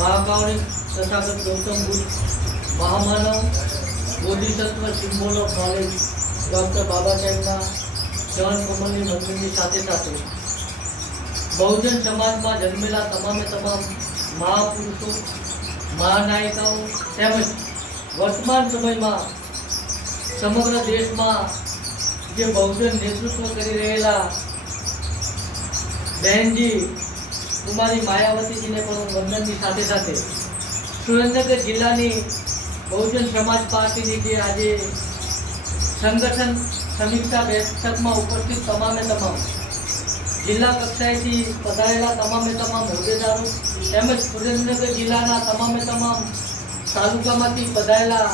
महाकावणी तथागत गौतम बुद्ध महामानव बोधिसत्व symbol of knowledge doctor Baba साहेबના ચરણ કમલની મંદિરની સાથે સાથે બહુજન સમાજમાં જન્મેલા તમામે તમામ મહાપુરુષો મહાનાયિકાઓ તેમજ વર્તમાન સમયમાં સમગ્ર દેશમાં જે બહુજન નેતૃત્વ કરી રહેલા બહેનજી કુમારી માયાવતીજીને પણ હું વંદનની સાથે સાથે સુરેન્દ્રનગર જિલ્લાની બહુજન સમાજ પાર્ટીની જે આજે સંગઠન સમીક્ષા બેઠકમાં ઉપસ્થિત તમામે તમામ જિલ્લા કક્ષાએથી પધારેલા તમામે તમામ હોદ્દેદારો તેમજ સુરેન્દ્રનગર જિલ્લાના તમામે તમામ તાલુકામાંથી પધારેલા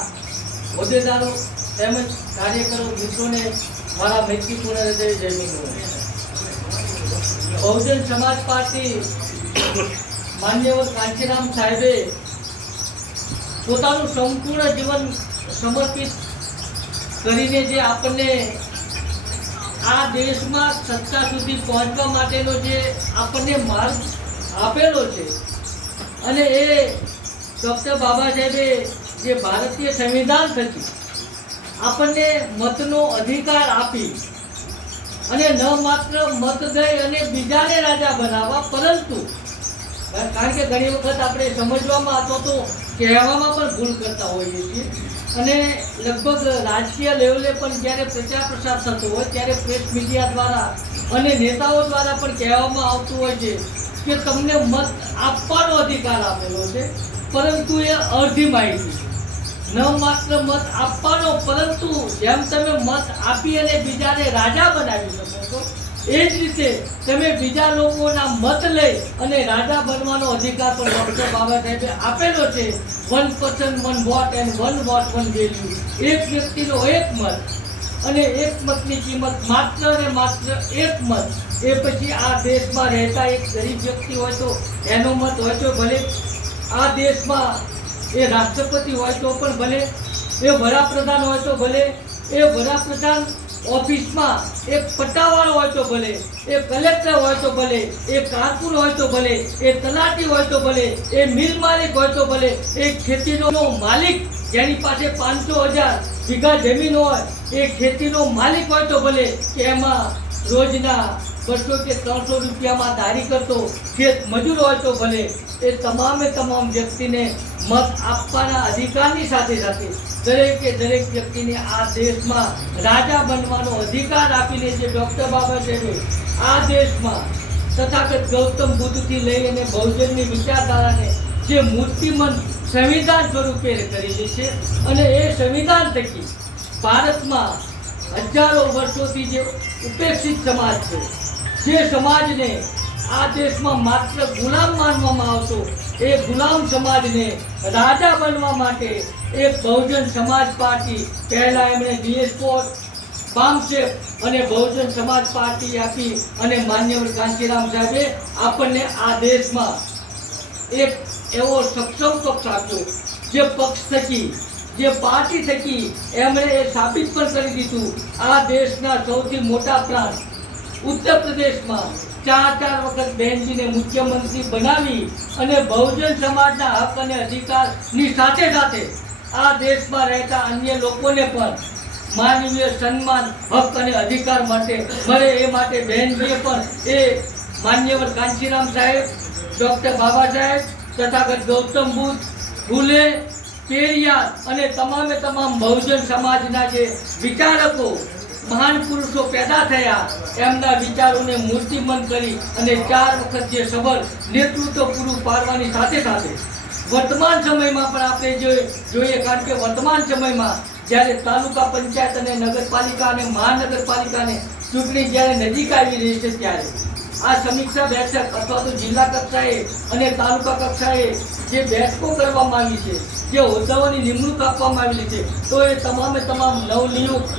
હોદ્દેદારો તેમજ કાર્યકરો મિત્રોને મારા મૈત્રીપૂર્ણ હૃદય જય મિત્રો. બહુજન સમાજ પાર્ટી માન્યવર કાંચીરામ સાહેબે પોતાનું સંપૂર્ણ જીવન સમર્પિત કરીને જે આપણને આ દેશમાં સત્તા સુધી પહોંચવા માટેનો જે આપણને માર્ગ આપેલો છે અને એ ડૉક્ટર બાબા સાહેબે જે ભારતીય સંવિધાન થકી આપણને મતનો અધિકાર આપી અને ન માત્ર મત દઈ અને બીજાને રાજા બનાવવા, પરંતુ કારણ કે ઘણી વખત આપણે સમજવામાં અથવા તો કહેવામાં પણ ભૂલ કરતા હોઈએ છીએ અને લગભગ રાજકીય લેવલે પણ જ્યારે પ્રચાર પ્રસાર થતો હોય ત્યારે પ્રેસ મીડિયા દ્વારા અને નેતાઓ દ્વારા પણ કહેવામાં આવતું હોય છે કે તમને મત આપવાનો અધિકાર આપેલો છે, પરંતુ એ અડધી માહિતી ન માત્ર મત આપવાનો, પરંતુ જેમ તમે મત આપી અને બીજાને રાજા બનાવી શકો છો એ જ રીતે તમે બીજા લોકોના મત લઈ અને રાજા બનવાનો અધિકાર પણ ડૉક્ટર બાબા સાહેબે આપેલો છે. 1 person 1 vote and 1 vote 1 value. એક વ્યક્તિનો એક મત અને એક મતની કિંમત માત્ર ને માત્ર એક મત. એ પછી આ દેશમાં રહેતા એક ગરીબ વ્યક્તિ હોય તો એનો મત હોય તો ભલે, આ દેશમાં એ રાષ્ટ્રપતિ હોય તો પણ ભલે, એ વડાપ્રધાન હોય તો ભલે, એ વડાપ્રધાન ઓફિસમાં એક પટ્ટાવાળો હોય તો ભલે, એ કલેક્ટર હોય તો ભલે, એ કારકુન હોય તો ભલે, એ તલાટી હોય તો ભલે, એ મિલ માલિક હોય તો ભલે, એ ખેતીનો માલિક જેની પાસે 500,000 વીઘા જમીન હોય એ ખેતીનો માલિક હોય તો ભલે, કે એમાં રોજના 200 કે 300 રૂપિયામાં દારી કરતો ખેત મજૂર હોય તો ભલે, એ તમામે તમામ વ્યક્તિને મત આપવાના અધિકારની સાથે સાથે દરેકે દરેક વ્યક્તિને આ દેશમાં રાજા બનવાનો અધિકાર આપીને જે ડૉક્ટર બાબા સાહેબે આ દેશમાં તથાગત ગૌતમ બુદ્ધથી લઈ અને બહુજનની વિચારધારાને જે મૂર્તિમંત સંવિધાન સ્વરૂપે કરેલી છે અને એ સંવિધાન થકી ભારતમાં હજારો વર્ષોથી જે ઉપેક્ષિત સમાજ છે, જે સમાજને આ દેશમાં માત્ર ગુલામ માનવામાં આવતો, એ ગુલામ સમાજને રાજા બનવા માટે એક બહુજન સમાજ પાર્ટી પહેલા એમણે DS પોર્ટ બામસેપ અને બહુજન સમાજ પાર્ટી આપી અને માન્યવર કાંચીરામ સાહેબે આપણને આ દેશમાં એક એવો સક્ષમ પક્ષ આપ્યો જે પક્ષ થકી, જે પાર્ટી થકી એમણે એ સાબિત પણ કરી દીધું. આ દેશના સૌથી મોટા પ્રાંત ઉત્તર પ્રદેશમાં 4 વખત બહેનજીને મુખ્યમંત્રી બનાવી અને બહુજન સમાજના હક અને અધિકારની સાથે સાથે આ દેશમાં રહેતા અન્ય લોકોને પણ માનવીય સન્માન, હક અને અધિકાર માટે મળે એ માટે બહેનજીએ પણ એ માન્યવર કાંચીરામ સાહેબ, ડૉક્ટર બાબા સાહેબ, તથાગત ગૌતમ બુદ્ધ, ફૂલે, પેરિયાર અને તમામે તમામ બહુજન સમાજના જે વિચારકો મહાન પુરુષો પેદા થયા, એમના વિચારોને મૂર્તિમંત કરી અને 4 વખત જે સબળ નેતૃત્વ પૂરું પાડવાની સાથે સાથે વર્તમાન સમયમાં પણ આપણે જોઈએ, કારણ કે વર્તમાન સમયમાં જ્યારે તાલુકા પંચાયત અને નગરપાલિકા અને મહાનગરપાલિકાને ચૂંટણી જ્યારે નજીક આવી રહી છે, ત્યારે આ સમીક્ષા બેઠક અથવા તો જિલ્લા કક્ષાએ અને તાલુકા કક્ષાએ જે બેઠકો કરવામાં આવી છે, જે હોદ્દાઓની નિમણૂક આપવામાં આવેલી છે, તો એ તમામે તમામ નવનિયુક્ત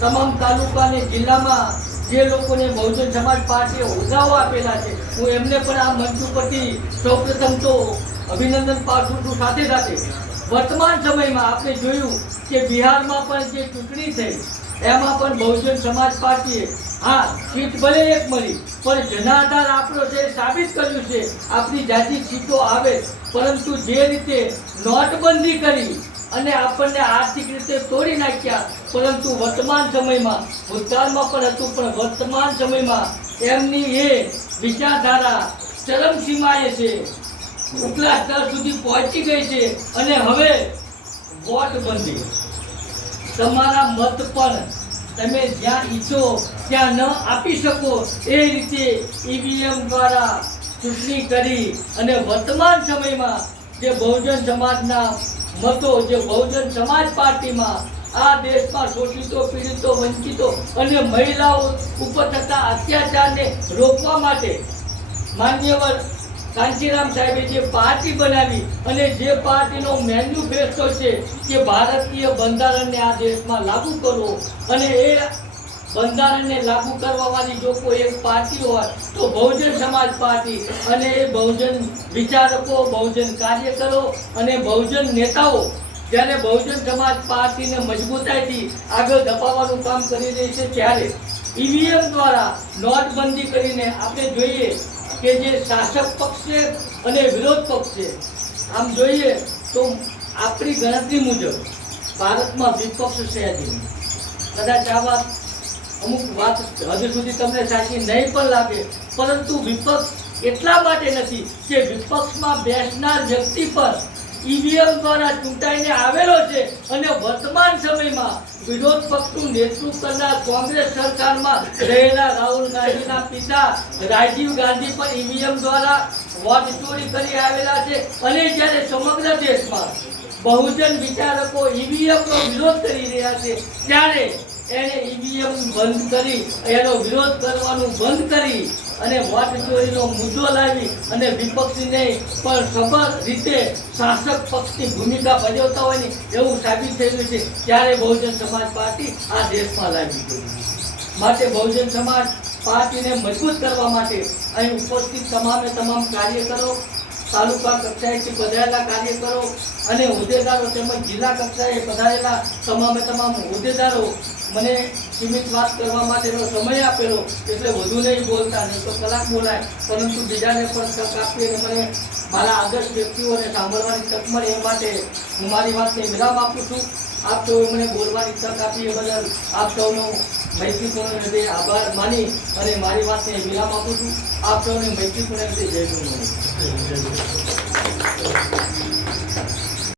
તમામ તાલુકા અને જિલ્લામાં જે લોકોને બહુજન સમાજ પાર્ટીએ હોદ્દાઓ આપેલા છે, હું એમને પણ આ મંચ ઉપરથી સૌપ્રથમ તો અભિનંદન પાઠવું છું. સાથે સાથે વર્તમાન સમયમાં આપણે જોયું કે બિહારમાં પણ જે ચૂંટણી થઈ એમાં પણ બહુજન સમાજ પાર્ટીએ હા, સીટ ભલે એક મળી, પણ જનાધાર આપણો છે સાબિત કર્યું છે આપણી જાતિ સીટો આવે, પરંતુ જે રીતે નોટબંધી કરી અને આપણને આર્થિક રીતે તોડી નાખ્યા, પરંતુ વર્તમાન સમયમાં, ભૂતકાળમાં પણ હતું પણ વર્તમાન સમયમાં એમની એ વિચારધારા ચરમસીમાએ છે, ઉપલા સ્તર સુધી પહોંચી ગઈ છે અને હવે વોટબંધી, તમારા મત પણ તમે જ્યાં ઈચ્છો ત્યાં ન આપી શકો એ રીતે ઈવીએમ દ્વારા ચૂંટણી કરી અને વર્તમાન સમયમાં જે બહુજન સમાજના મતો, જે બહુજન સમાજ પાર્ટીમાં આ દેશમાં શોષિતો, પીડિતો, વંચિતો અને મહિલાઓ ઉપર થતા અત્યાચારને રોકવા માટે માન્યવર કાંચીરામ સાહેબે જે પાર્ટી બનાવી અને જે પાર્ટીનો મેન્યુફેસ્ટો છે કે ભારતીય બંધારણને આ દેશમાં લાગુ કરવો, અને એ બંધારણને લાગુ કરવાવાળી જો કોઈ એક પાર્ટી હોય તો બહુજન સમાજ પાર્ટી, અને એ બહુજન વિચારકો, બહુજન કાર્યકરો અને બહુજન નેતાઓ જ્યારે બહુજન સમાજ પાર્ટીને મજબૂતાઈથી આગળ ધપાવવાનું કામ કરી રહી છે, ત્યારે ઈવીએમ દ્વારા નોટબંધી કરીને આપણે જોઈએ કે જે શાસક પક્ષ છે અને વિરોધ પક્ષ છે, આમ જોઈએ તો આપણી ગણતરી મુજબ ભારતમાં વિપક્ષ છે જ નહીં. કદાચ આ વાત, અમુક વાત હજુ સુધી તમને સાચી નહીં પણ લાગે, પરંતુ વિપક્ષ એટલા માટે નથી કે વિપક્ષમાં બેસનાર વ્યક્તિ પર ઈવીએમ દ્વારા ચૂંટાઈને આવેલો છે અને વર્તમાન સમયમાં વિરોધ પક્ષનું નેતૃત્વ કરનાર કોંગ્રેસ સરકારમાં રહેલા રાહુલ ગાંધીના પિતા રાજીવ ગાંધી પણ ઈવીએમ દ્વારા વોટ ચોરી કરી આવેલા છે. અને જ્યારે સમગ્ર દેશમાં બહુજન વિચારકો ઈવીએમનો વિરોધ કરી રહ્યા છે, ત્યારે એને ઈવીએમ બંધ કરી, એનો વિરોધ કરવાનું બંધ કરી અને વોટ ચોરીનો મુદ્દો લાવી અને વિપક્ષીને પણ સબર રીતે શાસક પક્ષની ભૂમિકા ભજવતા હોય ને એવું સાબિત થયું છે. ત્યારે બહુજન સમાજ પાર્ટી આ દેશમાં લાવી ગઈ. માટે બહુજન સમાજ પાર્ટીને મજબૂત કરવા માટે અહીં ઉપસ્થિત તમામે તમામ કાર્યકરો, તાલુકા કક્ષાએથી પધારેલા કાર્યકરો અને હોદ્દેદારો તેમજ જિલ્લા કક્ષાએ પધારેલા તમામે તમામ હોદ્દેદારો મને સીમિત વાત કરવા માટેનો સમય આપેલો, એટલે વધુ નહીં બોલતા, નહીં તો કલાક બોલાય, પરંતુ બીજાને પણ તક આપી અને મને મારા આદર્શ વ્યક્તિઓને સાંભળવાની તક મળે એ માટે હું મારી વાતને વિરામ આપું છું. આપ સૌ મને બોલવાની તક આપી એ બદલ આપ સૌનો મૈત્રીપૂર્ણ હૃદય આભાર માની અને મારી વાતને વિરામ આપું છું. આપ સૌને મૈત્રીપૂર્ણ હૃદય જય ગુરુ.